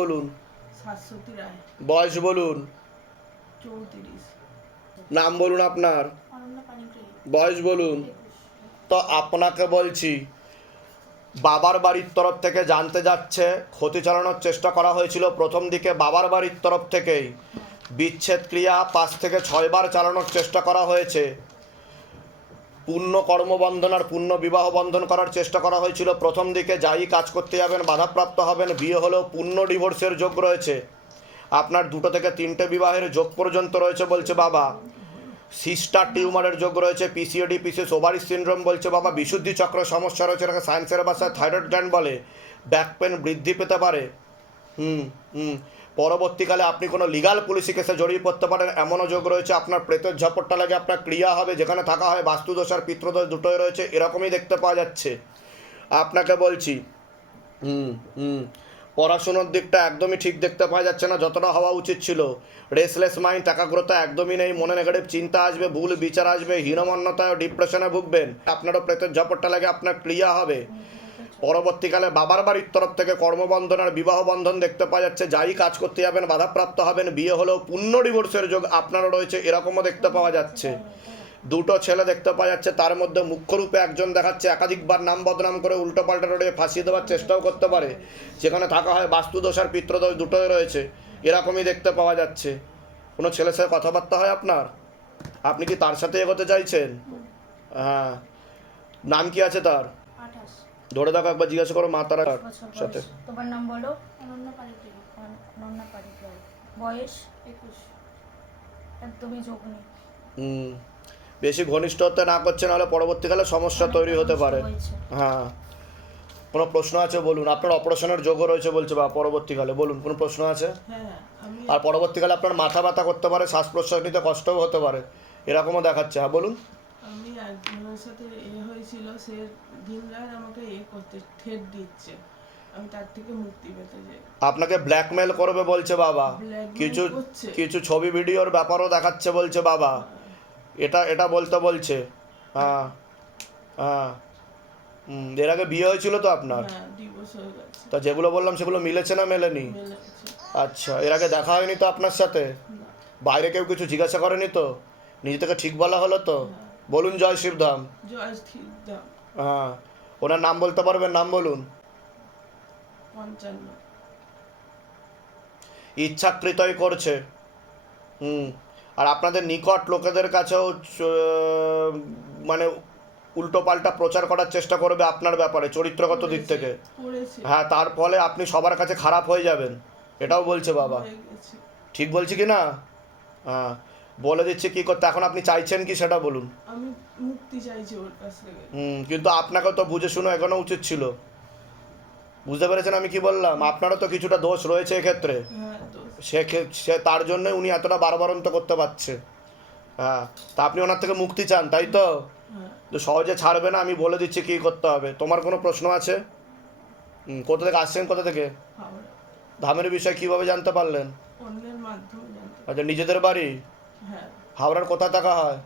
বলুন। শাশ্বতী রায়। বয়স বলুন। 34। নাম বলুন আপনার। অনন্যা পানিগ্রাহী। বয়স বলুন। 21। তো আপনাকে বলছি, বাবার বাড়ির তরফ থেকে জানতে যাচ্ছে ক্ষতি চালানোর চেষ্টা করা হয়েছিল প্রথম দিকে বাবার বাড়ির তরফ থেকেই। বিচ্ছেদ ক্রিয়া 5 থেকে 6 বার চালানোর চেষ্টা করা হয়েছে। পূর্ণ কর্মবন্ধন আর পূর্ণ বিবাহ বন্ধন করার চেষ্টা করা হয়েছিল প্রথম দিকে। যাই কাজ করতে যাবেন বাধাপ্রাপ্ত হবেন। বিয়ে হলেও পূর্ণ ডিভোর্সের যোগ রয়েছে। আপনার 2 থেকে 3টে বিবাহের যোগ পর্যন্ত রয়েছে বলছে বাবা। সিস্টার টিউমারের যোগ রয়েছে, পিসিওডি, পিসিএস, ওভারি সিনড্রোম বলছে বাবা। বিশুদ্ধি চক্র সমস্যা রয়েছে, এটাকে সায়েন্সের ভাষায় থাইরয়েড গ্ল্যান্ড বলে। ব্যাক পেন বৃদ্ধি পেতে পারে। পরবর্তীকালে আপনি কোনো লিগাল পুলিশি কেসে জড়িয়ে পড়তে পারেন এমনও যোগ রয়েছে। আপনার প্রেতের ঝাপটটা লাগে, আপনার ক্রিয়া হবে। যেখানে থাকা হয় বাস্তুদোষ আর পিতৃদোষ দুটোই রয়েছে, এরকমই দেখতে পাওয়া যাচ্ছে। আপনাকে বলছি পড়াশুনোর দিকটা একদমই ঠিক দেখতে পাওয়া যাচ্ছে না যতটা হওয়া উচিত ছিল। রেসলেস মাইন্ড, একাগ্রতা একদমই নেই। মনে নেগেটিভ চিন্তা আসবে, ভুল বিচার আসবে, হীনমন্যতায় ও ডিপ্রেশনে ভুগবেন। আপনারও প্রেতের ঝাপটটা লাগে, আপনার ক্রিয়া হবে। পরবর্তীকালে বাবার বাড়ির তরফ থেকে কর্মবন্ধন আর বিবাহ বন্ধন দেখতে পাওয়া যাচ্ছে। যাই কাজ করতে যাবেন বাধাপ্রাপ্ত হবেন। বিয়ে হলেও পূর্ণ ডিভোর্সের যোগ আপনারও রয়েছে, এরকমও দেখতে পাওয়া যাচ্ছে। 2টো ছেলে দেখতে পাওয়া যাচ্ছে, তার মধ্যে মুখ্যরূপে একজন দেখাচ্ছে একাধিকবার নাম বদনাম করে উল্টোপাল্টা রোডে ফাঁসিয়ে দেওয়ার চেষ্টাও করতে পারে। যেখানে থাকা হয় বাস্তুদোষ আর পিতৃদোষ দুটোই রয়েছে, এরকমই দেখতে পাওয়া যাচ্ছে। কোনো ছেলের সাথে কথাবার্তা হয় আপনার? আপনি কি তার সাথে এগোতে চাইছেন? হ্যাঁ। নাম কি আছে তার? 28। ধরে দেখো একবার, জিজ্ঞাসা করো মা তারার সাথে। তোমার নাম বলো। অনন্যা পানিগ্রাহী। অনন্যা পানিগ্রাহী। বয়স 21। একদমই যোগ নেই। বেশি ঘনিষ্ঠ হতে না করছে, নাহলে পরবর্তীকালে সমস্যা তৈরি হতে পারে। হ্যাঁ। কোনো প্রশ্ন আছে বলুন। আপনার অপারেশনের যোগও রয়েছে বলছে বা পরবর্তীকালে, বলুন কোনো প্রশ্ন আছে? হ্যাঁ, আমি আর পরবর্তীকালে আপনার মাথা ব্যথা করতে পারে, শ্বাস প্রশ্বাস নিতে কষ্টও হতে পারে, এরকমও দেখাচ্ছে। হ্যাঁ বলুন। আমি একজনের সাথে হয়েছিল, সে দিনরাত আমাকে করতে ঠেট দিচ্ছে। আমি তার থেকে মুক্তি পেতে চাই। আপনাকে ব্ল্যাকমেল করবে বলছে বাবা। Blackmail কিছু করছে। কিছু ছবি ভিডিওর ব্যাপারও দেখাচ্ছে বলছে বাবা। এটা বলতে বলছে। হ্যাঁ হ্যাঁ। এর আগে বিয়ে হয়েছিল তো আপনার? হ্যাঁ, ডিভোর্স হয়ে গেছে। তা যেগুলো বললাম সেগুলো মিলেছে না মেলেনি? মেলেছে। আচ্ছা, এর আগে দেখা হয়নি তো আপনার সাথে? না। বাইরে কেউ কিছু জিজ্ঞাসা করেনি তো? নিজে থেকে ঠিক বলা হলো তো? বলুন জয় শিবধাম। জয় শ্রীরাম। হ্যাঁ। ওনার নাম বলতে পারবেন? নাম বলুন। 55। ইচ্ছাকৃতই করছে। আর আপনাদের নিকট লোকেদের কাছেও মানে উল্টো পাল্টা প্রচার করার চেষ্টা করবে আপনার ব্যাপারে চরিত্রগত দিক থেকে। করেছে। হ্যাঁ, তার ফলে আপনি সবার কাছে খারাপ হয়ে যাবেন, এটাও বলছে বাবা। হয়ে গেছে। ঠিক বলছি কি না? হ্যাঁ। বলে দিচ্ছি কি করতে। এখন আপনি চাইছেন কি সেটা বলুন। আমি মুক্তি চাইছি ওর কাছ থেকে। কিন্তু আপনাকে তো বুঝে শুনে এগোনো উচিত ছিল। বুঝতে পেরেছেন আমি কি বললাম? আপনারও তো কিছুটা দোষ রয়েছে এক্ষেত্রে। হ্যাঁ, তো সে তার জন্য উনি এতটা বারবারন্ত করতে পারছে। হ্যাঁ। তা আপনি ওনার থেকে মুক্তি চান, তাই তো? হ্যাঁ, তো সহজে ছাড়বে না, আমি বলে দিচ্ছি কী করতে হবে। তোমার কোনো প্রশ্ন আছে? কোথা থেকে আসছেন, কোথা থেকে? হাওড়া। ধামের বিষয় কীভাবে জানতে পারলেন? অন্যের মাধ্যমে জানতে। আচ্ছা, নিজেদের বাড়ি? হ্যাঁ, হাওড়ার কোথায় থাকা হয়?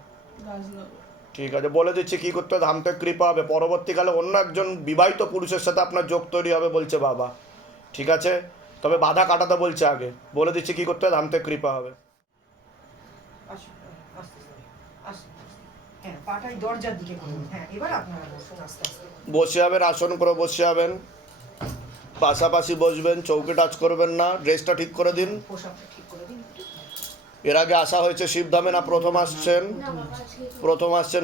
রাজনগর। ঠিক আছে, বলে দিচ্ছি কী করতে হবে। ধাম থেকে কৃপা হবে, পরবর্তীকালে অন্য একজন বিবাহিত পুরুষের সাথে আপনার যোগ তৈরি হবে বলছে বাবা। ঠিক আছে, তবে বাধা কাটাতে বলছে আগে। বলে দিচ্ছি কী করতে হবে, ধাম থেকে কৃপা হবে। আসুন, আস্তে আস্তে, আসুন। হ্যাঁ, পাটাই দরজার দিকে করুন। হ্যাঁ, এবার আপনারা বসুন আস্তে আস্তে। বসে যাবেন, আসন করে বসে যাবেন, পাশাপাশি বসবেন, চৌকি টাচ করবেন না। ড্রেসটা ঠিক করে দিন। পোশাকটা ঠিক করে দিন একটু। এর আগে আসা হয়েছে শিবধামে না প্রথম আসছেন? প্রথম আসছেন।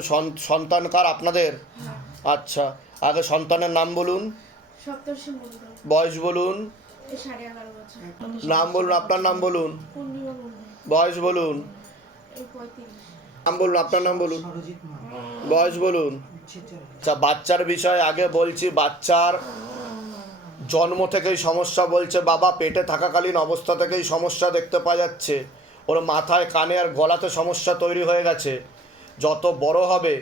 সন্তান কার আপনাদের? আচ্ছা, আগে সন্তানের নাম বলুন, সপ্তর্ষি মণ্ডল। বয়স বলুন, 11.5 বছর। নাম বলুন, আপনার নাম বলুন, পূর্ণিমা মণ্ডল। বয়স বলুন, 35। নাম বলুন, আপনার নাম বলুন, সরজিৎ মা, বয়স বলুন। 46। আচ্ছা, বাচ্চার বিষয়ে আগে বলছি। বাচ্চার জন্ম থেকেই সমস্যা বলছে বাবা। পেটে থাকাকালীন অবস্থা থেকেই সমস্যা দেখতে পাওয়া যাচ্ছে। ওর মাথায়, কানে আর গলাতে সমস্যা তৈরি হয়ে গেছে। যত বড় হবে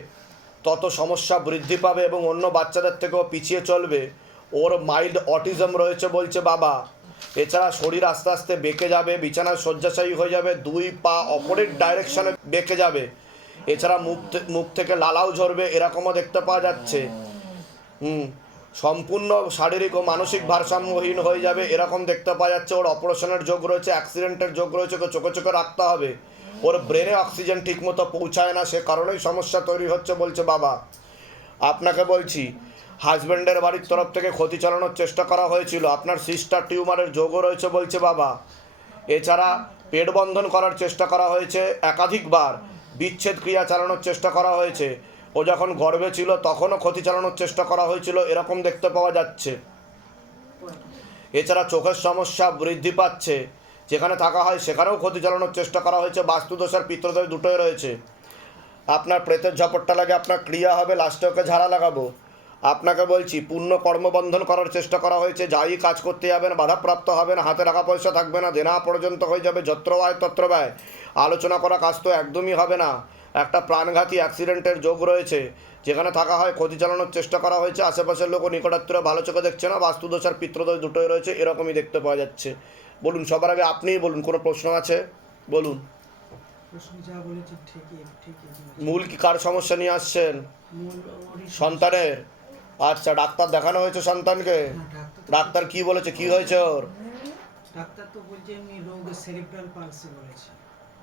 তত সমস্যা বৃদ্ধি পাবে এবং অন্য বাচ্চাদের থেকেও পিছিয়ে চলবে। ওর মাইল্ড অটিজম রয়েছে বলছে বাবা। এছাড়া শরীর আস্তে আস্তে বেঁকে যাবে, বিছানায় শয্যাশায়ী হয়ে যাবে, 2 পা অপোজিট ডাইরেকশনে বেঁকে যাবে। এছাড়া মুখ থেকে লালাও ঝরবে, এরকমও দেখতে পাওয়া যাচ্ছে। সম্পূর্ণ শারীরিক ও মানসিক ভারসাম্যহীন হয়ে যাবে এরকম দেখতে পাওয়া যাচ্ছে। ওর অপারেশনের যোগ রয়েছে, অ্যাক্সিডেন্টের যোগ রয়েছে, ওকে চোখে চোখে রাখতে হবে। ওর ব্রেনে অক্সিজেন ঠিকমতো পৌঁছায় না, সে কারণেই সমস্যা তৈরি হচ্ছে বলছে বাবা। আপনাকে বলছি, হাজব্যান্ডের বাড়ির তরফ থেকে ক্ষতি চালানোর চেষ্টা করা হয়েছিল, আপনার সিস্টার টিউমারের যোগও রয়েছে বলছে বাবা। এছাড়া পেট বন্ধন করার চেষ্টা করা হয়েছে একাধিকবার, বিচ্ছেদ ক্রিয়া চালানোর চেষ্টা করা হয়েছে। ও যখন গর্ভে ছিল তখনও ক্ষতি চালানোর চেষ্টা করা হয়েছিল এরকম দেখতে পাওয়া যাচ্ছে। এছাড়া চোখের সমস্যা বৃদ্ধি পাচ্ছে, যেখানে থাকা হয় সেখানেও ক্ষতি চালানোর চেষ্টা করা হয়েছে। বাস্তুদোষ আর পিত্রদোষ দুটোই রয়েছে। আপনার প্রেতের ঝপটটা লাগে, আপনার ক্রিয়া হবে, লাস্টে ওকে ঝাড়া লাগাবো। আপনাকে বলছি, পূর্ণ কর্মবন্ধন করার চেষ্টা করা হয়েছে। যাই কাজ করতে যাবেন বাধাপ্রাপ্ত হবেন, হাতে টাকা পয়সা থাকবে না, দেনা পর্যন্ত হয়ে যাবে, যত্র ব্যয় তত্র ব্যয়। আলোচনা করা কাজ তো একদমই হবে না। একটা প্রাণঘাতী অ্যাক্সিডেন্টের যোগ রয়েছে, যেখানে থাকা হয় ক্ষতি চালানোর চেষ্টা করা হয়েছে। আশেপাশের লোক নিকটাত্মীয় ভালো চোখে দেখছে না, বাস্তুদোষ আর পিত্রদোষ দুটোই রয়েছে, এরকমই দেখতে পাওয়া যাচ্ছে। বলুন, সবার আগে আপনিই বলুন, কোনো প্রশ্ন আছে বলুন। প্রশ্ন যা বলেছেন ঠিকই মূল কি কার সমস্যা নিয়ে আসছেন? মূল ওরই সন্তানের? আচ্ছা, ডাক্তার দেখানো হয়েছে সন্তানকে? ডাক্তার কি বলেছে, কি হয়েছে ওর? ডাক্তার তো বলছে এমনি রোগ সেরিব্রাল পালসি বলেছে।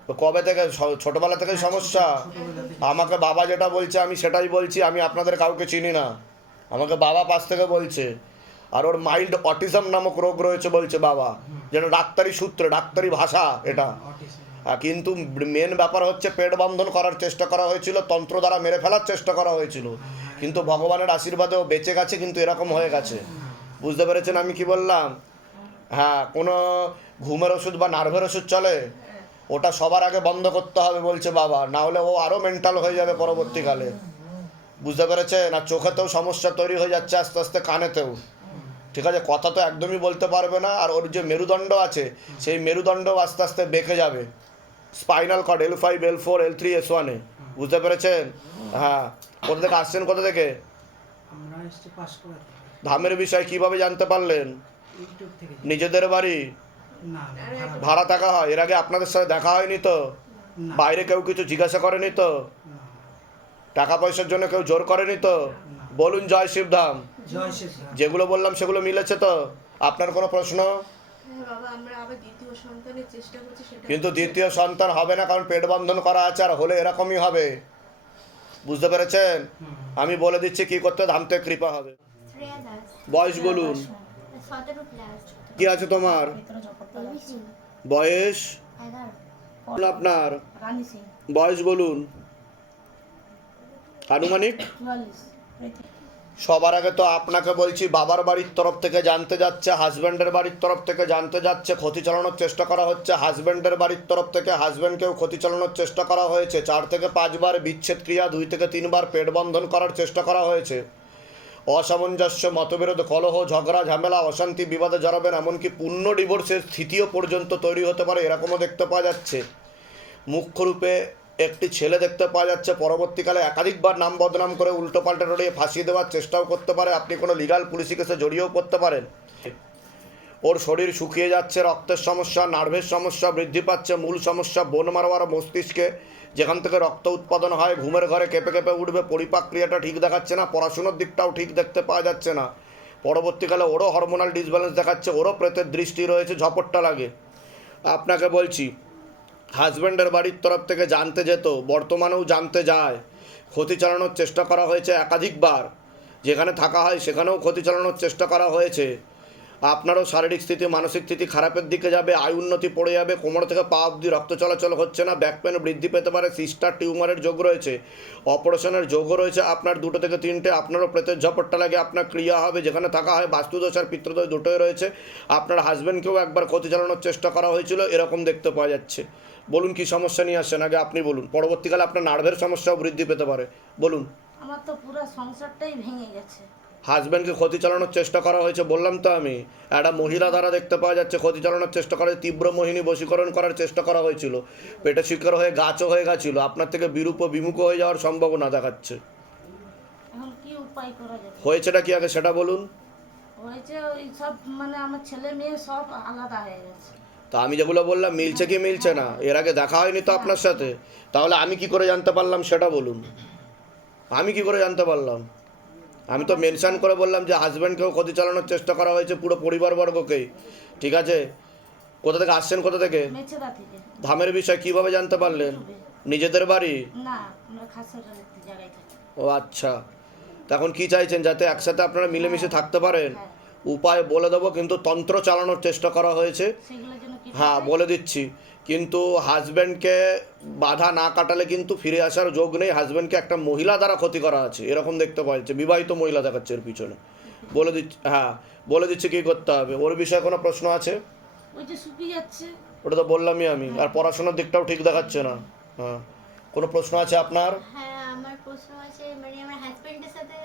তো কবে থেকে, ছোটবেলা থেকেই সমস্যা? ছোটবেলা থেকে। আমাকে বাবা যেটা বলছে আমি সেটাই বলছি, আমি আপনাদের কাউকে চিনি না। আমাকে বাবা পাশ থেকে বলছে। আর ওর মাইল্ড অটিজম নামক রোগ রয়েছে বলছে বাবা, যেটা ডাক্তারি সূত্রে, ডাক্তারি ভাষা এটা। অটিজম। কিন্তু মেন ব্যাপার হচ্ছে পেট বন্ধন করার চেষ্টা করা হয়েছিল, তন্ত্র দ্বারা মেরে ফেলার চেষ্টা করা হয়েছিল, কিন্তু ভগবানের আশীর্বাদে ও বেঁচে গেছে, কিন্তু এরকম হয়ে গেছে। বুঝতে পেরেছেন আমি কি বললাম? হ্যাঁ, কোনো ঘুমের ওষুধ বা নার্ভের ওষুধ চলে, ওটা সবার আগে বন্ধ করতে হবে বলছে বাবা, না হলে ও আরও মেন্টাল হয়ে যাবে পরবর্তীকালে। বুঝতে পেরেছেন? আর চোখেতেও সমস্যা তৈরি হয়ে যাচ্ছে আস্তে আস্তে, কানেতেও। ঠিক আছে, কথা তো একদমই বলতে পারবে না। আর ওর যে মেরুদণ্ড আছে, সেই মেরুদণ্ড আস্তে আস্তে বেঁকে যাবে। Spinal cord L5 L4 L3 S1 বুঝতে পেরেছেন? হ্যাঁ। কোথা থেকে আসছেন, কোথা থেকে? আমরা এসছি পাস করাতে। ধামের বিষয় কিভাবে জানতে পারলেন? ইউটিউব থেকে। নিজেদের বাড়ি? না ভাড়া। ভাড়া থাকা হয়? এর আগে আপনাদের সাথে দেখা হয়নি তো? না। বাইরে কেউ কিছু জিজ্ঞাসা করেনি তো? না। টাকা পয়সার জন্য কেউ জোর করেনি তো? বলুন জয় শিবধাম। জয় শ্রীরাম। যেগুলো বললাম সেগুলো মিলেছে তো? আপনার কোনো প্রশ্ন? হ্যাঁ বাবা, আমরা আবার দ্বিতীয় সন্তানের চেষ্টা করছি, সেটা কিন্তু দ্বিতীয় সন্তান হবে না, কারণ পেট বন্ধন করা আছে, আর হলে এরকমই হবে। বুঝতে পেরেছেন? আমি বলে দিচ্ছি কি করতে, ধামতে কৃপা হবে। শ্রেয়া দাস, বয়স বলুন, 17 প্লাস, কি আছে তোমার? ভিতরে ঝপটটা দেবী লাগছে। সিং, বয়স 11, আপনার? রানী সিং, বয়স বলুন আনুমানিক। 44, সবার আগে তো আপনাকে বলছি, বাবার বাড়ির তরফ থেকে জানতে যাচ্ছে, হাজব্যান্ডের বাড়ির তরফ থেকে জানতে যাচ্ছে, ক্ষতি চালানোর চেষ্টা করা হচ্ছে। হাজব্যান্ডের বাড়ির তরফ থেকে হাজব্যান্ডকেও ক্ষতি চালানোর চেষ্টা করা হয়েছে। 4 থেকে 5 বার বিচ্ছেদ ক্রিয়া, 2 থেকে 3 বার পেট বন্ধন করার চেষ্টা করা হয়েছে। অসামঞ্জস্য, মতবিরোধ, কলহ, ঝগড়া, ঝামেলা, অশান্তি, বিবাদে জড়াবেন, এমনকি পূর্ণ ডিভোর্সের স্থিতিও পর্যন্ত তৈরি হতে পারে, এরকমও দেখতে পাওয়া যাচ্ছে। মুখ্যরূপে একটি ছেলে দেখতে পাওয়া যাচ্ছে, পরবর্তীকালে একাধিকবার নাম বদনাম করে উল্টোপাল্টা রড়িয়ে ফাঁসিয়ে দেওয়ার চেষ্টাও করতে পারে। আপনি কোনো লিগাল পুলিশি কেসে জড়িয়েও পড়তে পারেন। ওর শরীর শুকিয়ে যাচ্ছে, রক্তের সমস্যা, নার্ভের সমস্যা বৃদ্ধি পাচ্ছে। মূল সমস্যা বোন মারো আর মস্তিষ্কে, যেখান থেকে রক্ত উৎপাদন হয়। ঘুমের ঘরে কেঁপে কেঁপে উঠবে, পরিপাক ক্রিয়াটা ঠিক দেখাচ্ছে না, পড়াশুনোর দিকটাও ঠিক দেখতে পাওয়া যাচ্ছে না। পরবর্তীকালে ওরও হরমোনাল ডিসব্যালেন্স দেখাচ্ছে, ওরও প্রেতের দৃষ্টি রয়েছে, ঝপটটা লাগে। আপনাকে বলছি, হাজব্যান্ডের বাড়ির তরফ থেকে জানতে যেত, বর্তমানেও জানতে যায়। ক্ষতি চালানোর চেষ্টা করা হয়েছে একাধিকবার, যেখানে থাকা হয় সেখানেও ক্ষতি চালানোর চেষ্টা করা হয়েছে। আপনারও শারীরিক স্থিতি, মানসিক স্থিতি খারাপের দিকে যাবে, আয় উন্নতি পড়ে যাবে, কোমর থেকে পা অবধি রক্ত চলাচল হচ্ছে না, ব্যাক পেন বৃদ্ধি পেতে পারে, সিস্টার টিউমারের যোগ রয়েছে, অপারেশনের যোগও রয়েছে। আপনার 2 থেকে 3টে, আপনারও প্রেতের ঝপটটা লাগে, আপনার ক্রিয়া হবে, যেখানে থাকা হয় বাস্তুদোষ আর পিত্রদোষ দুটোই রয়েছে। আপনার হাজব্যান্ডকেও একবার ক্ষতি চালানোর চেষ্টা করা হয়েছিল, এরকম দেখতে পাওয়া যাচ্ছে। বলুন কি সমস্যা নিয়ে আসছেন, আগে আপনি বলুন। পরবর্তীকালে আপনার নার্ভের সমস্যাও বৃদ্ধি পেতে পারে, বলুন। আমার তো পুরো সংসারটাই ভেঙে গেছে। হাজব্যান্ডকে ক্ষতি চালানোর চেষ্টা করা হয়েছে, বললাম তো আমি। একটা মহিলা দ্বারা দেখতে পাওয়া যাচ্ছে ক্ষতি চালানোর চেষ্টা করা, তীব্র মোহিনী বশীকরণ করার চেষ্টা করা হয়েছিল, পেটে শিকার হয়ে গাছও হয়ে গেছিল, আপনার থেকে বিরূপ বিমুখ হয়ে যাওয়ার সম্ভাবনা দেখাচ্ছে। এখন কি উপায় করা যাবে? হয়েছেটা কি আগে সেটা বলুন। হয়েছে ওই সব, মানে আমার ছেলে মেয়ে সব আলাদা হয়ে গেছে। তা আমি যেগুলো বললাম মিলছে কি মিলছে না? এর আগে দেখা হয়নি তো আপনার সাথে, তাহলে আমি কি করে জানতে পারলাম সেটা বলুন। আমি কি করে জানতে পারলাম? আমি তো মেনশন করে বললাম যে হাজব্যান্ডকেও ক্ষতি চালানোর চেষ্টা করা হয়েছে, পুরো পরিবারবর্গকেই। ঠিক আছে, কোথা থেকে আসছেন, কোথা থেকে? মেছেদা থেকে। ধামের বিষয় কিভাবে জানতে পারলেন? নিজেদের বাড়ি? না, আমরা খাসাটার একটি জায়গায় থাকি। ও আচ্ছা, তা এখন কি চাইছেন? যাতে একসাথে আপনারা মিলেমিশে থাকতে পারেন। হ্যাঁ। উপায় বলে দেবো, কিন্তু তন্ত্র চালানোর চেষ্টা করা হয়েছে। সেগুলোর জন্য কি হ্যাঁ বলে দিচ্ছি, কিন্তু হাজব্যান্ডকে বাধা না কাটালে কিন্তু ফিরে আসার যোগ নেই। হাজব্যান্ডকে একটা মহিলা দ্বারা ক্ষতি করা আছে, এরকম দেখতে পাওয়া যাচ্ছে। বিবাহিত মহিলা দেখাচ্ছে এর পিছনে। বলে দিচ্ছি, হ্যাঁ বলে দিচ্ছি কী করতে হবে। ওর বিষয়ে কোনো প্রশ্ন আছে? ওই যে শুকিয়ে যাচ্ছে। ওটা তো বললামই আমি। আর পড়াশোনার দিকটাও ঠিক দেখাচ্ছে না। হ্যাঁ, কোনো প্রশ্ন আছে আপনার? হ্যাঁ, আমার প্রশ্ন আছে, মানে আমার হাজবেন্ডের সাথে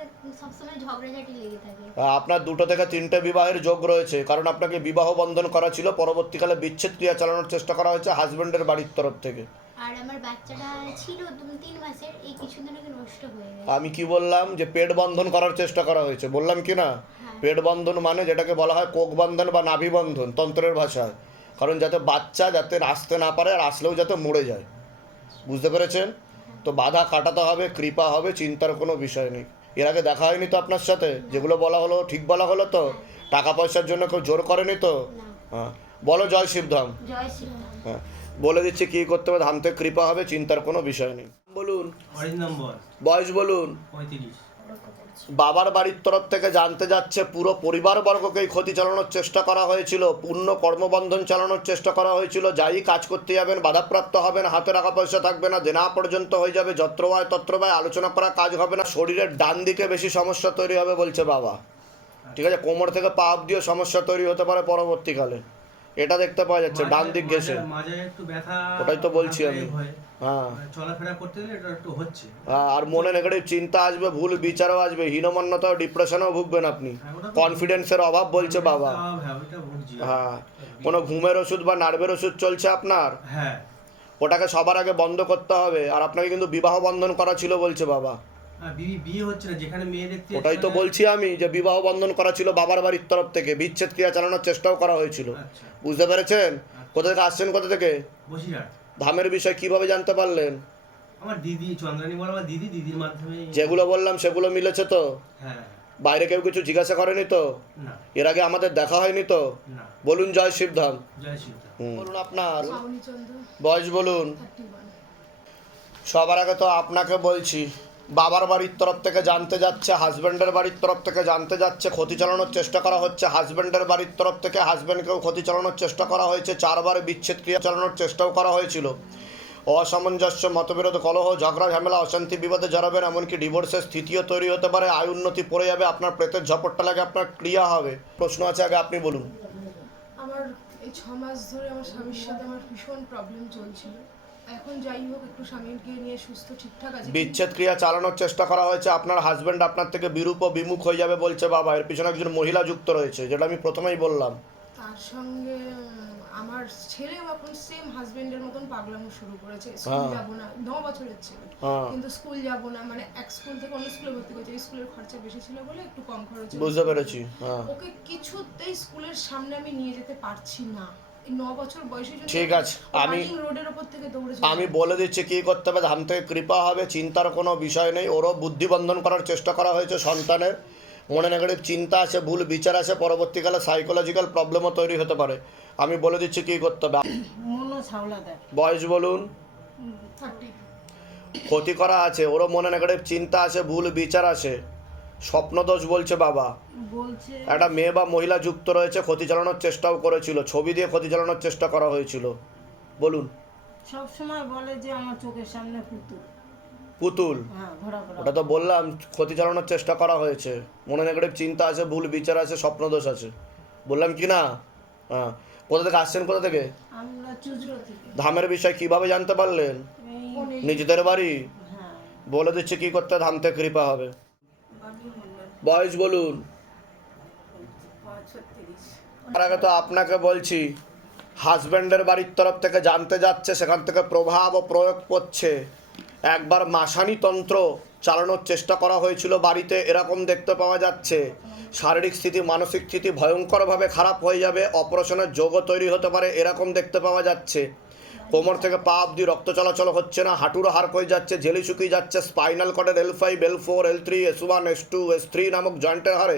সবসময় ঝগড়াঝাটি লেগে থাকে। আপনার 2 থেকে 3টে বিবাহের যোগ রয়েছে, কারণ আপনাকে বিবাহ বন্ধন করা ছিল, পরবর্তীকালে বিচ্ছেদ ক্রিয়া চালানোর চেষ্টা করা হয়েছে হাজব্যান্ডের বাড়ির তরফ থেকে। আর আমার বাচ্চাটা ছিল 3 মাসের, এই কিছুদিন আগে নষ্ট হয়ে গেছে। আমি কি বললাম? যে পেট বন্ধন করার চেষ্টা করা হয়েছে, বললাম কি না? পেট বন্ধন মানে যেটাকে বলা হয় কোক বন্ধন বা নাভি বন্ধন তন্ত্রের ভাষায়। কারণ যাতে বাচ্চা যাতে আসতে না পারে, আর আসলেও যাতে মরে যায়। বুঝতে পেরেছেন? তো বাধা কাটাতে হবে, কৃপা হবে, চিন্তার কোনো বিষয় নেই। এর আগে দেখা হয়নি তো আপনার সাথে? যেগুলো বলা হলো ঠিক বলা হলো তো? টাকা পয়সার জন্য কেউ জোর করেনি তো? হ্যাঁ, বলো জয় শিবধাম। জয় শ্রীরাম। হ্যাঁ, বলে দিচ্ছি কী করতে হবে। ধাম থেকে কৃপা হবে, চিন্তার কোনো বিষয় নেই। বলুন, অরিজিৎ নম্বর বয়স বলুন। 35। বাবার বাড়ির তরফ থেকে জানতে যাচ্ছে পুরো পরিবারবর্গকেই ক্ষতি চালানোর চেষ্টা করা হয়েছিল, পূর্ণ কর্মবন্ধন চালানোর চেষ্টা করা হয়েছিল। যাই কাজ করতে যাবেন বাধাপ্রাপ্ত হবেন, হাতে টাকা পয়সা থাকবে না, দেনা পর্যন্ত হয়ে যাবে, যত্রবায় তত্রবায় আলোচনা করা কাজ হবে না, শরীরের ডান দিকে বেশি সমস্যা তৈরি হবে বলছে বাবা। ঠিক আছে, কোমর থেকে পা অব্দিও সমস্যা তৈরি হতে পারে পরবর্তীকালে, এটা দেখতে পাওয়া যাচ্ছে ডান দিক ঘেসে। মাঝে একটু ব্যথা, ওটাই তো বলছি আমি। হ্যাঁ, চলাফেরা করতে গেলে এটা একটু হচ্ছে। আর মনে নেগেটিভ চিন্তা আসবে, ভুল বিচারও আসবে, হীনমন্যতা ডিপ্রেশনেও ভুগবেন আপনি। কনফিডেন্সের অভাব বলছে বাবা। হ্যাঁ, ওটা ভুগছি। হ্যাঁ, কোনো ঘুমের ওষুধ বা নার্ভের ওষুধ চলছে আপনার? হ্যাঁ, ওটাকে সবার আগে বন্ধ করতে হবে। আর আপনাকে কিন্তু বিবাহ বন্ধন করা ছিল বলছে বাবা। বিয়ে হচ্ছে না, যেখানে মেয়ে দেখতে ওটাই তো বলছি আমি, যে বিবাহ বন্ধন করা ছিল বাবার বাড়ির তরফ থেকে, বিচ্ছেদ ক্রিয়া চালানোর চেষ্টাও করা হয়েছিল। আচ্ছা, বুঝতে পেরেছেন? কোথা থেকে আসছেন, কোথা থেকে? বসিরহাট। ধামের বিষয় কিভাবে জানতে পারলেন? আমার দিদি চন্দ্রানী বলে, আমার দিদির মাধ্যমে। যেগুলো বললাম সেগুলো মিলেছে তো? হ্যাঁ, বাইরে কেউ কিছু জিজ্ঞাসা করেনি তো? না এর আগে আমাদের দেখা হয়নি তো? না। বলুন জয় শিবধাম। জয় শ্রীরাম। বলুন আপনার শ্রাবণীচন্দ্র, বয়স বলুন। 31। সবার আগে তো আপনাকে বলছি, বাবার বাড়ির তরফ থেকে জানতে যাচ্ছে, হাজব্যান্ডের বাড়ির তরফ থেকে জানতে যাচ্ছে, ক্ষতি চালানোর চেষ্টা করা হচ্ছে হাজব্যান্ডের বাড়ির তরফ থেকে। হাজব্যান্ডকেও ক্ষতি চালানোর চেষ্টা করা হয়েছে, 4বার বিচ্ছেদ ক্রিয়া চালানোর চেষ্টাও করা হয়েছিল। অসামঞ্জস্য, মতবিরোধ, কলহ, ঝগড়া, ঝামেলা, অশান্তি, বিবাদে জড়াবেন, এমনকি ডিভোর্সের স্থিতিও তৈরি হতে পারে। আয় উন্নতি পড়ে যাবে, আপনার প্রেতের ঝপটটা লাগে, আপনার ক্রিয়া হবে। প্রশ্ন আছে, আগে আপনি বলুন। আমার এই 6 মাস ধরে আমার স্বামীর সাথে আমার ভীষণ প্রবলেম চলছিল। এখন যাই হোক একটু স্বামীকে নিয়ে সুস্থ ঠিকঠাক আছে। বিচ্ছেদ ক্রিয়া চালানোর চেষ্টা করা হয়েছে, আপনার হাজব্যান্ড আপনার থেকে বিরূপ ও বিমুখ হয়ে যাবে বলছে বাবা। এর পিছনে একজন মহিলা যুক্ত রয়েছে, যেটা আমি প্রথমেই বললাম। তার সঙ্গে আমার ছেলেও এখন সেম হাজবেন্ডের মতন পাগলামো শুরু করেছে। স্কুল যাব না, 9 বছরের ছেলে, কিন্তু স্কুল যাব না, মানে এক স্কুল থেকে অন্য স্কুলে ভর্তি করেছে। এই স্কুলের খরচা বেশি ছিল বলে একটু কম খরচে বুঝতে পেরেছি। হ্যাঁ, ওকে কিছুতেই স্কুলের সামনে আমি নিয়ে যেতে পারছি না। এই 9 বছর বয়সে যদি ঠিক আছে, আমি রোডের উপর থেকে দৌড়ে আমি বলে দিচ্ছি কী করতে হবে। ধাম থেকে কৃপা হবে, চিন্তার কোনো বিষয় নেই। ওরও বুদ্ধিবন্ধন করার চেষ্টা করা হয়েছে সন্তানের। মনে নেগেটিভ চিন্তা আছে, ভুল বিচার আছে, পরবর্তীকালে সাইকোলজিক্যাল প্রবলেমও তৈরি হতে পারে। আমি বলে দিচ্ছি কী করতে হবে। মনো ছাওলাদার। বয়স বলুন। 30। ক্ষতি করা আছে, ওরও মনে নেগেটিভ চিন্তা আছে, ভুল বিচার আছে, স্বপ্নদোষ বলছে বাবা। বলছে একটা মেয়ে বা মহিলা যুক্ত রয়েছে, ক্ষতি চালানোর চেষ্টাও করেছিল, ছবি দিয়ে ক্ষতি চালানোর চেষ্টা করা হয়েছিল। বলুন। সব সময় বলে যে আমার চোখের সামনে পুতুল। পুতুল? হ্যাঁ, ঘোরাঘোরা। ওটা তো বললাম, ক্ষতি চালানোর চেষ্টা করা হয়েছে, মনে নেগেটিভ চিন্তা আছে, ভুল বিচার আছে, স্বপ্নদোষ আছে, বললাম কি না? হ্যাঁ, কোথা থেকে আসছেন, কোথা থেকে? আমরা চুজরো থেকে। ধামের বিষয় কিভাবে জানতে পারলেন? এই নিজেদের বাড়ি? হ্যাঁ, বলে দিচ্ছি কি করতে, ধাম থেকে কৃপা হবে। বয়স বলুন। তার আগে তো আপনাকে বলছি, হাজব্যান্ডের বাড়ির তরফ থেকে জানতে যাচ্ছে, সেখান থেকে প্রভাব ও প্রয়োগ করছে। একবার মাসানি তন্ত্র চালানোর চেষ্টা করা হয়েছিল বাড়িতে, এরকম দেখতে পাওয়া যাচ্ছে। শারীরিক স্থিতি, মানসিক স্থিতি ভয়ঙ্করভাবে খারাপ হয়ে যাবে, অপারেশনের যোগও তৈরি হতে পারে, এরকম দেখতে পাওয়া যাচ্ছে। কোমর থেকে পা অব্দি রক্ত চলাচল হচ্ছে না, হাঁটুর হাড় হয়ে যাচ্ছে, ঝেলি শুকিয়ে যাচ্ছে, spinal কর্ডের L5, L4, L3, S1, S2, S3 নামক জয়েন্টের হাড়ে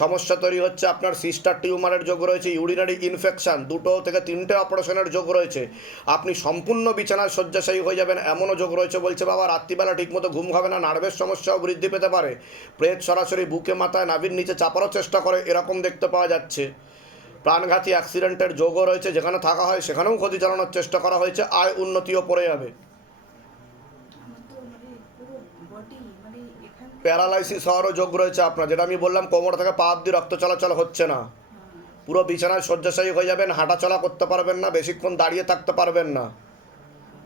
সমস্যা তৈরি হচ্ছে, আপনার সিস্টার টিউমারের যোগ রয়েছে, ইউরিনারি ইনফেকশন, 2 থেকে 3টে অপারেশনের যোগ রয়েছে, আপনি সম্পূর্ণ বিছানায় শয্যাশায়ী হয়ে যাবেন এমনও যোগ রয়েছে বলছে বাবা। রাত্রিবেলা ঠিকমতো ঘুম হবে না, নার্ভের সমস্যাও বৃদ্ধি পেতে পারে, প্রেত সরাসরি বুকে মাথায় নাভির নিচে চাপারও চেষ্টা করে এরকম দেখতে পাওয়া যাচ্ছে। প্রাণঘাতী অ্যাক্সিডেন্টের যোগও রয়েছে, যেখানে থাকা হয় সেখানেও ক্ষতি চালানোর চেষ্টা করা হয়েছে, আয় উন্নতিও পড়ে যাবে। প্যারালাইসিস হওয়ারও যোগ রয়েছে আপনার, যেটা আমি বললাম কোমর থেকে পা অব্দি রক্ত চলাচল হচ্ছে না, পুরো বিছানায় শয্যাশায়ী হয়ে যাবেন, হাঁটাচলা করতে পারবেন না, বেশিক্ষণ দাঁড়িয়ে থাকতে পারবেন না,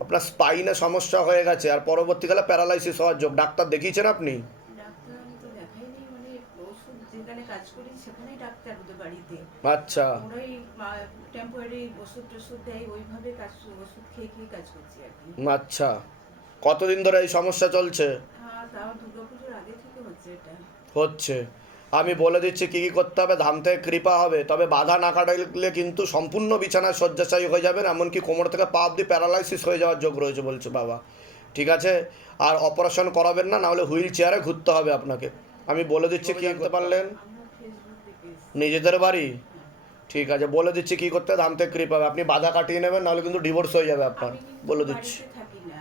আপনার স্পাইনে সমস্যা হয়ে গেছে, আর পরবর্তীকালে প্যারালাইসিস হওয়ার যোগ। ডাক্তার দেখিয়েছেন আপনি? ডাক্তার আমি তো দেখাইনি, মানে ওষুধ যেখানে কাজ করি সেখানেই ডাক্তার ওদের বাড়িতে, আচ্ছা, ওরাই টেম্পোরারি ওষুধ টষুধ দেয়, ওইভাবে কাজ, ওষুধ খেয়ে খেয়ে কাজ করছি আর কি। আচ্ছা, কতদিন ধরে এই সমস্যা চলছে? হ্যাঁ, তাও দুর্গাপুজোর আগে থেকে হচ্ছে এটা। হচ্ছে, আমি বলে দিচ্ছি কী কী করতে হবে, ধাম থেকে কৃপা হবে, তবে বাধা না কাটাইলে কিন্তু সম্পূর্ণ বিছানায় শয্যাশায়ী হয়ে যাবেন, এমনকি কোমর থেকে পা অব্দি প্যারালাইসিস হয়ে যাওয়ার যোগ রয়েছে বলছে বাবা। ঠিক আছে, আর অপারেশন করাবেন না, নাহলে হুইল চেয়ারে ঘুরতে হবে আপনাকে। আমি বলে দিচ্ছি কী করতে পারলেন, আমরা ফেসবুক দেখে নিজেদের বাড়ি। ঠিক আছে, বলে দিচ্ছি কী করতে, ধাম থেকে কৃপা হবে, আপনি বাধা কাটিয়ে নেবেন, নাহলে কিন্তু ডিভোর্স হয়ে যাবে আপনার, আমি কিন্তু বলে দিচ্ছি। বাড়িতে থাকি না,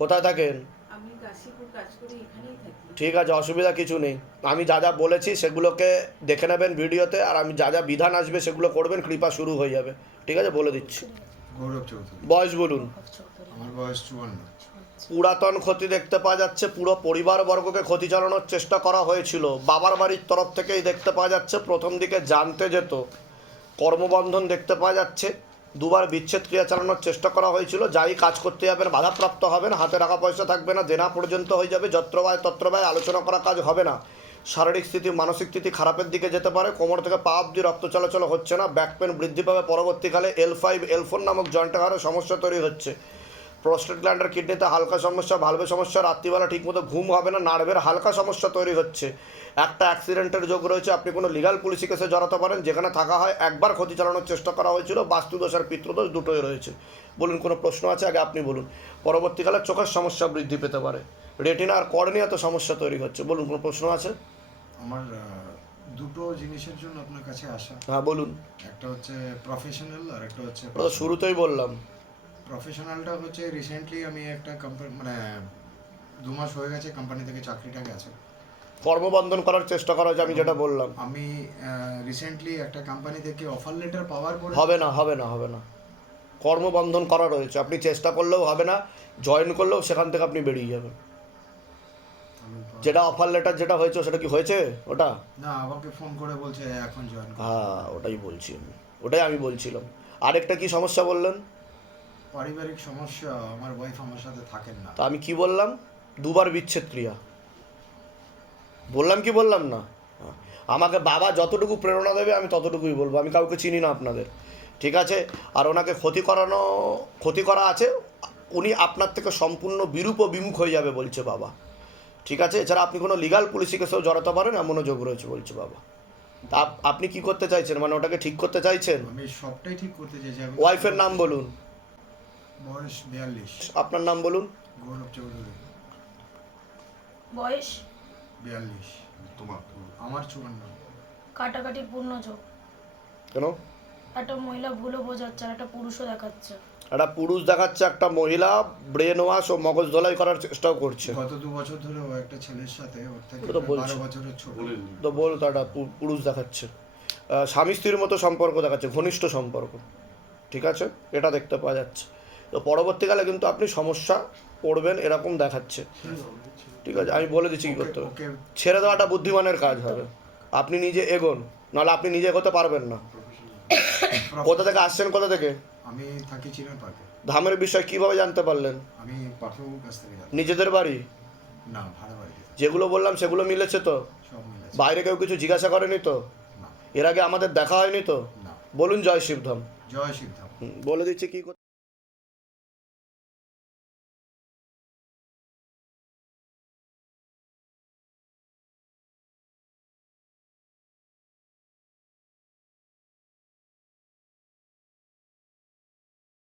কোথায় থাকেন? আমি কাশীপুর কাজ করি, এখানেই থাকি। ঠিক আছে, অসুবিধা কিছু নেই, আমি যা যা বলেছি সেগুলোকে দেখে নেবেন ভিডিওতে, আর আমি যা যা বিধান আসবে সেগুলো করবেন, কৃপা শুরু হয়ে যাবে। ঠিক আছে, বলে দিচ্ছি। গৌরব চৌধুরী। বয়স বলুন। আমার বয়স 54। পুরাতন ক্ষতি দেখতে পাওয়া যাচ্ছে, পুরো পরিবারবর্গকে ক্ষতি চালানোর চেষ্টা করা হয়েছিল, বাবার বাড়ির তরফ থেকেই দেখতে পাওয়া যাচ্ছে, প্রথম দিকে জানতে যেত, কর্মবন্ধন দেখতে পাওয়া যাচ্ছে, 2বার বিচ্ছেদ ক্রিয়া চালানোর চেষ্টা করা হয়েছিল, যাই কাজ করতে যাবেন বাধাপ্রাপ্ত হবেন, হাতে টাকা পয়সা থাকবে না, দেনা পর্যন্ত হয়ে যাবে, যত্রবায় তত্রবায় আলোচনা করা কাজ হবে না, শারীরিক স্থিতি মানসিক স্থিতি খারাপের দিকে যেতে পারে, কোমর থেকে পা অব্দি রক্ত চলাচল হচ্ছে না, ব্যাক পেন বৃদ্ধি পাবে, পরবর্তীকালে L5, L4 নামক জয়েন্টের হাড়ে সমস্যা তৈরি হচ্ছে, প্রোস্টেট গ্ল্যান্ডের কিডনিতে হালকা সমস্যা, ভালভে সমস্যা, রাত্রিবেলা ঠিকমতো ঘুম হবে না, নার্ভের হালকা সমস্যা তৈরি হচ্ছে, একটা অ্যাক্সিডেন্টের যোগ রয়েছে, আপনি কোনো লিগাল পুলিশি কেসে জড়াতে পারেন, যেখানে থাকা হয় একবার ক্ষতি চালানোর চেষ্টা করা হয়েছিল, বাস্তুদোষ আর পিতৃদোষ দুটোই রয়েছে। বলুন, কোনো প্রশ্ন আছে? আগে আপনি বলুন। পরবর্তীকালে চোখের সমস্যা বৃদ্ধি পেতে পারে, রেটিনা আর কর্নিয়াতে সমস্যা তৈরি হচ্ছে। বলুন, কোনো প্রশ্ন আছে? আমার দুটো জিনিসের জন্য আপনার কাছে আসা। হ্যাঁ বলুন। একটা হচ্ছে প্রফেশনাল আর একটা হচ্ছে ওটা তো শুরুতেই বললাম। প্রফেশনালটা হচ্ছে রিসেন্টলি আমি একটা কোম্পানি, মানে 2 মাস হয়ে গেছে কোম্পানি থেকে চাকরিটা গেছে, কর্মবন্ধন করার চেষ্টা করা হয়েছে, আমি যেটা বললাম। আমি রিসেন্টলি একটা কোম্পানি থেকে অফার লেটার পাওয়ার পরে হবে না, হবে না, হবে না, কর্মবন্ধন করা রয়েছে, আপনি চেষ্টা করলেও হবে না, জয়েন করলেও সেখান থেকে আপনি বেরিয়ে যাবেন। যেটা অফার লেটার যেটা হয়েছে সেটা কি হয়েছে ওটা? না, আমাকে ফোন করে বলছে এখন জয়েন করো। হ্যাঁ, ওটাই বলছি আমি, ওটাই আমি বলছিলাম। আরেকটা কি সমস্যা বললেন? পারিবারিক সমস্যা, আমার ওয়াইফ আমার সাথে থাকেন না। তা আমি কি বললাম? 2বার বিচ্ছেদ ক্রিয়া বললাম কি বললাম না? আমাকে বাবা যতটুকু প্রেরণা দেবে আমি ততটুকুই বলবো, আমি কাউকে চিনি না আপনাদের। ঠিক আছে, আর ওনাকে ক্ষতি করা আছে, উনি আপনার থেকে সম্পূর্ণ বিরূপ ও বিমুখ হয়ে যাবে বলছে বাবা। ঠিক আছে, এছাড়া আপনি কোনো লিগাল পুলিশি কেসেও জড়াতে পারেন, এমনও যোগ রয়েছে বলছে বাবা। তা আপনি কি করতে চাইছেন, মানে ওটাকে ঠিক করতে চাইছেন? আমি সবটাই ঠিক করতে চাইছি। ওয়াইফের নাম বলুন। বয়স 42। আপনার নাম বলুন। গৌরব চৌধুরী। বয়স 42। তোমার আমার 54। কাটাকাটি পূর্ণ যোগ। কেন? একটা মহিলা ভুলও বোঝাচ্ছে আর একটা পুরুষও দেখাচ্ছে। একটা পুরুষ দেখাচ্ছে, একটা মহিলা ব্রেন ওয়াশ ও মগজ ধোলাই করার চেষ্টাও করছে। গত 2 বছর ধরে ও একটা ছেলের সাথে, ওর থেকে ও তো বলছে। 12 বছরের ছোট। তো বল, তো একটা পুরুষ দেখাচ্ছে, স্বামী স্ত্রীর মতো সম্পর্ক দেখাচ্ছে, ঘনিষ্ঠ সম্পর্ক। ঠিক আছে, এটা দেখতে পাওয়া যাচ্ছে। তো পরবর্তীকালে কিন্তু আপনি সমস্যা পড়বেন এরকম দেখাচ্ছে। ঠিক আছে, আমি বলে দিচ্ছি কী করতে হবে। ছেড়ে দেওয়াটা বুদ্ধিমানের কাজ হবে, আপনি নিজে এগোন, নাহলে আপনি নিজে এগোতে পারবেন না। কোথা থেকে আসছেন, কোথা থেকে? আমি থাকি চিনার পার্কে। ধামের বিষয় কিভাবে জানতে পারলেন? আমি পাঠকের কাছ থেকে জানি। নিজেদের বাড়ি? না, ভাড়া বাড়িতে। যেগুলো বললাম সেগুলো মিলেছে তো? সব মিলেছে। বাইরে কেউ কিছু জিজ্ঞাসা করেনি তো? না। এর আগে আমাদের দেখা হয়নি তো? না। বলুন জয় শিবধাম। জয় শিবধাম। বলে দিচ্ছি কি